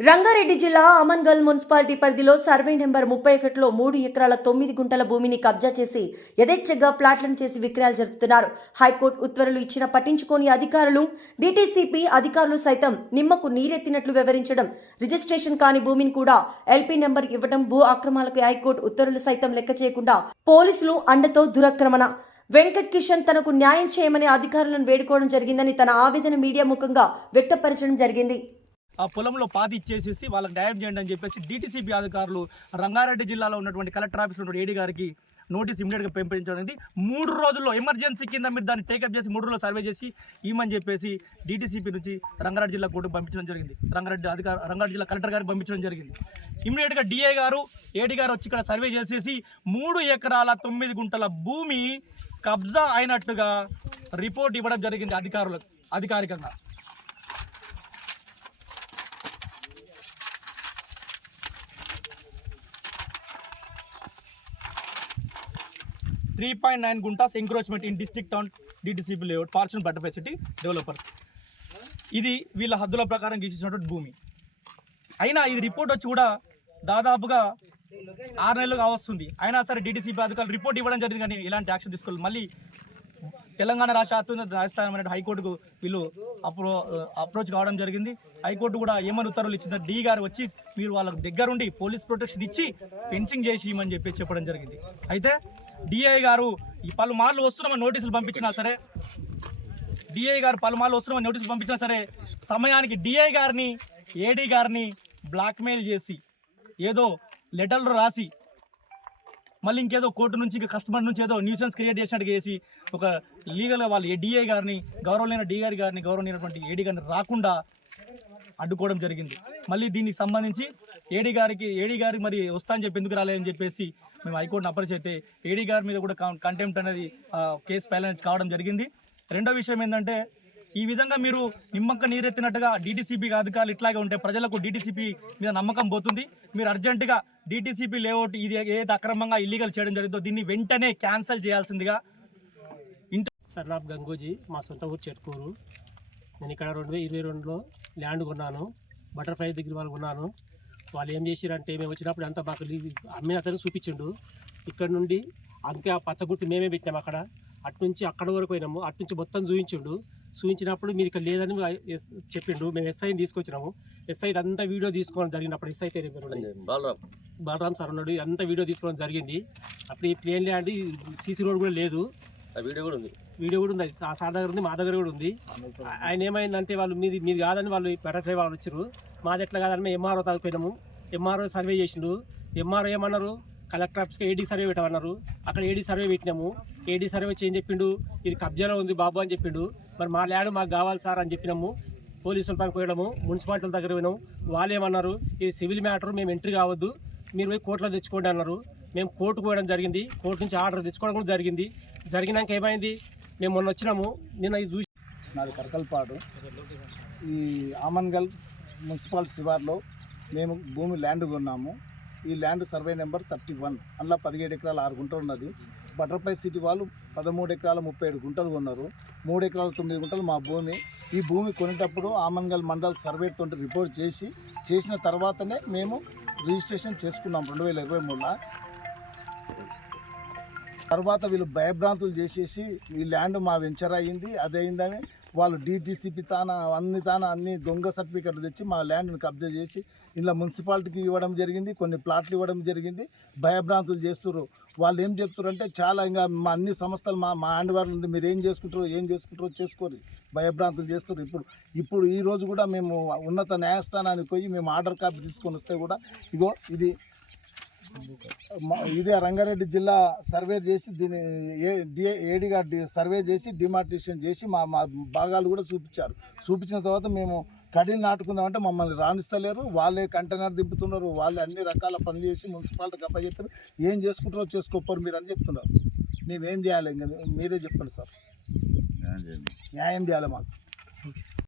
రంగారెడ్డి జిల్లా అమన్గల్ మున్సిపాలిటీ పరిధిలో survey number ముప్పై ఒకటిలో మూడు ఎకరాల తొమ్మిది గుంటల భూమిని కబ్జా చేసి యథేచ్ఛగా ప్లాట్లను చేసి విక్రయాలు జరుపుతున్నారు. హైకోర్టు ఉత్తర్వులు ఇచ్చిన పట్టించుకోని అధికారులు డీటీసీపీ అధికారులు సైతం నిమ్మకు నీరెత్తినట్లు వివరించడం రిజిస్ట్రేషన్ కాని భూమిని కూడా ఎల్పీ నెంబర్ ఇవ్వడం భూ ఆక్రమణలకు హైకోర్టు ఉత్తర్వులు సైతం లెక్క చేయకుండా పోలీసులు అండతో దురక్రమణ. వెంకట్ కిషన్ తనకు న్యాయం చేయమని అధికారులను వేడుకోవడం జరిగిందని తన ఆవేదన మీడియా ముఖంగా వ్యక్తపరచడం జరిగింది. ఆ పొలంలో పాతి ఇచ్చేసేసి వాళ్ళకి న్యాయం చేయండి అని చెప్పేసి డీటీసీపీ అధికారులు రంగారెడ్డి జిల్లాలో ఉన్నటువంటి కలెక్టర్ ఆఫీస్లో ఉన్న ఏడీ గారికి నోటీస్ ఇమీడియట్గా పెంపించడం అనేది మూడు రోజుల్లో ఎమర్జెన్సీ కింద మీరు దాన్ని టేకప్ చేసి మూడు రోజుల్లో సర్వే చేసి ఇవ్వమని చెప్పేసి డీటీసీపీ నుంచి రంగారెడ్డి జిల్లా కోర్టుకు పంపించడం జరిగింది. రంగారెడ్డి అధికార రంగారెడ్డి జిల్లా కలెక్టర్ గారికి పంపించడం జరిగింది. ఇమీడియట్గా డిఏ గారు ఏడి గారు వచ్చి ఇక్కడ సర్వే చేసేసి మూడు ఎకరాల తొమ్మిది గుంటల భూమి కబ్జా అయినట్టుగా రిపోర్ట్ ఇవ్వడం జరిగింది అధికారులకు అధికారికంగా. Three point nine guntas encroachment in district town DTCP layout fortune butterfly city developers ఇది వీళ్ళ హద్దుల ప్రకారం గీసినటువంటి భూమి. అయినా ఇది రిపోర్ట్ వచ్చి కూడా దాదాపుగా ఆరు నెలలుగా వస్తుంది అయినా సరే డిటిసిపి అధికారులు రిపోర్ట్ ఇవ్వడం జరిగింది కానీ ఇలాంటి యాక్షన్ తీసుకోవాలి మళ్ళీ తెలంగాణ రాష్ట్ర అత్యున్నత న్యాయస్థానం అనే హైకోర్టుకు వీళ్ళు అప్రో అప్రోచ్ కావడం జరిగింది. హైకోర్టు కూడా ఏమని ఉత్తర్వులు ఇచ్చిందో డి గారు వచ్చి మీరు వాళ్ళకు దగ్గరుండి పోలీస్ ప్రొటెక్షన్ ఇచ్చి ఫెన్సింగ్ చేసి ఇవ్వమని చెప్పి చెప్పడం జరిగింది. అయితే డిఐ గారు ఈ పలుమార్లు వస్తున్నామని నోటీసులు పంపించినా సరే డిఐ గారు పలుమార్లు వస్తున్నామని నోటీసులు పంపించినా సరే సమయానికి డిఐ గారిని ఏడీ గారిని బ్లాక్మెయిల్ చేసి ఏదో లెటర్లు రాసి మళ్ళీ ఇంకేదో కోర్టు నుంచి ఇంకా కస్టమర్ నుంచి ఏదో న్యూసెన్స్ క్రియేట్ చేసినట్టు చేసి ఒక లీగల్గా వాళ్ళు డిఐ గారిని గౌరవలేని డిఆర్ గారిని గౌరవలేనటువంటి ఏడీ గారిని రాకుండా అడ్డుకోవడం జరిగింది. మళ్ళీ దీనికి సంబంధించి ఏడీ గారికి ఏడీ గారికి మరి వస్తా అని చెప్పి ఎందుకు రాలేదని చెప్పేసి మేము హైకోర్టును అప్రోచ్ అయితే ఏడీ గారి మీద కూడా కంటెంప్ట్ అనేది కేసు ఫైల్ అనేది కావడం జరిగింది. రెండో విషయం ఏంటంటే ఈ విధంగా మీరు నిమ్మక్క నీరెత్తినట్టుగా డీటీసీపీ అధికారులు ఇట్లాగే ఉంటే ప్రజలకు డీటీసీపీ మీద నమ్మకం పోతుంది. మీరు అర్జెంటుగా డీటీసీపీ లేఅవుట్ ఇది ఏది అక్రమంగా ఇల్లీగల్ చేయడం జరిగిందో దీన్ని వెంటనే క్యాన్సిల్ చేయాల్సిందిగా ఇంటర్ సర్నాబ్ గంగూజీ మా సొంత ఊరు చెట్కూరు. నేను ఇక్కడ రెండు వేల ఇరవై రెండులో ల్యాండ్ కొన్నాను బటర్ఫ్లై దగ్గర వాళ్ళు కొన్నాను. వాళ్ళు ఏం చేసిరంటే మేము వచ్చినప్పుడు అంతా మాకు లీ- అమ్మిన అతను చూపించిండు. ఇక్కడ నుండి అందుకే ఆ పచ్చగుర్తు మేమే పెట్టినాం అక్కడ. అటు నుంచి అక్కడ వరకు పోయినాము. అటు నుంచి మొత్తం చూపించిండు చూపించినప్పుడు మీది ఇక్కడ లేదని చెప్పిండు. మేము ఎస్ఐని తీసుకొచ్చినాము. ఎస్ఐ అంతా వీడియో తీసుకోవడం జరిగినప్పుడు ఎస్ఐ పేరు? బాలరామ్. బలరాం సార్ ఉన్నాడు. అంతా వీడియో తీసుకోవడం జరిగింది. అప్పుడు ఈ ప్లేన్ ల్యాండ్ సీసీ రోడ్ కూడా లేదు. ఆ వీడియో కూడా ఉంది. వీడియో కూడా ఉంది. ఆ సార్ దగ్గర ఉంది మా దగ్గర కూడా ఉంది. ఆయన ఏమైందంటే వాళ్ళు మీది మీది కాదని వాళ్ళు బటర్ఫ్లై వాళ్ళు వచ్చారు. మాది ఎట్లా కాదని మేము ఎంఆర్ఓ తాగిపోయినాము ఎంఆర్ఓ సర్వే చేసిండు. ఎంఆర్ఓ ఏమన్నారు? కలెక్టర్ ఆఫీస్కి ఏడీ సర్వే పెట్టమన్నారు. అక్కడ ఏడీ సర్వే పెట్టినాము. ఏడీ సర్వే చేయని చెప్పిండు. ఇది కబ్జాలో ఉంది బాబు అని చెప్పిండు. మరి మా ల్యాండ్ మాకు కావాలి సార్ అని చెప్పినాము. పోలీసుల తనకు పోయడము మున్సిపాలిటీల దగ్గర పోయినాము. వాళ్ళు ఏమన్నారు? ఇది సివిల్ మ్యాటర్ మేము ఎంట్రీ కావద్దు. మీరు పోయి కోర్టులో తెచ్చుకోండి అన్నారు. మేము కోర్టు పోయడం జరిగింది. కోర్టు నుంచి ఆర్డర్ తెచ్చుకోవడం కూడా జరిగింది. జరిగినాక ఏమైంది? మేము మొన్న వచ్చినాము. నిన్న ఇది చూసి నాది కరకల్పాడు. ఈ ఆమన్గల్ మున్సిపల్ శివార్లో మేము భూమి ల్యాండ్ కొన్నాము. ఈ land survey number thirty one. అందులో పదిహేడు ఎకరాలు ఆరు గుంటలు ఉన్నది. బటర్ఫ్లై సిటీ వాళ్ళు పదమూడు ఎకరాల ముప్పై ఏడు గుంటలు ఉన్నారు మూడు ఎకరాల తొమ్మిది గుంటలు మా భూమి. ఈ భూమి కొనేటప్పుడు ఆమన్గల్ మండల్ సర్వే తోటి రిపోర్ట్ చేసి చేసిన తర్వాతనే మేము రిజిస్ట్రేషన్ చేసుకున్నాం రెండు వేల ఇరవై మూడులో తర్వాత వీళ్ళు భయభ్రాంతులు చేసేసి ఈ ల్యాండ్ మా వెంచర్ అయ్యింది అదయిందని వాళ్ళు డిటీసీపీ తాన అన్ని తాన అన్ని దొంగ సర్టిఫికెట్లు తెచ్చి మా ల్యాండ్ని కబ్జా చేసి ఇలా మున్సిపాలిటీకి ఇవ్వడం జరిగింది కొన్ని ప్లాట్లు ఇవ్వడం జరిగింది భయభ్రాంతులు చేస్తున్నారు వాళ్ళు ఏం చెప్తారు అంటే చాలా ఇంకా మా అన్ని సంస్థలు మా మా హ్యాండ్ వార్లు ఉంది మీరు ఏం చేసుకుంటారో ఏం చేసుకుంటారో చేసుకోరు భయభ్రాంతులు చేస్తారు ఇప్పుడు ఇప్పుడు ఈ రోజు కూడా మేము ఉన్నత న్యాయస్థానానికి పోయి మేము ఆర్డర్ కాపీ తీసుకొని వస్తే కూడా ఇగో ఇది ఇదే రంగారెడ్డి జిల్లా సర్వే చేసి డిఏ ఏడిగా సర్వే చేసి డిమార్టేషన్ చేసి మా మా భాగాలు కూడా చూపించారు. చూపించిన తర్వాత మేము కడీలు నాటుకుందామంటే మమ్మల్ని రాణిస్తలేరు. వాళ్ళే కంటైనర్ దింపుతున్నారు. వాళ్ళే అన్ని రకాల పనులు చేసి మున్సిపాలిటీకి అప్పచెప్పారు ఏం చేసుకుంటారో చేసుకోపోరు మీరు అని చెప్తున్నారు. మేమేం చేయాలి ఇంకా? మీరే చెప్పండి సార్. న్యాయం చేయాలి మాకు.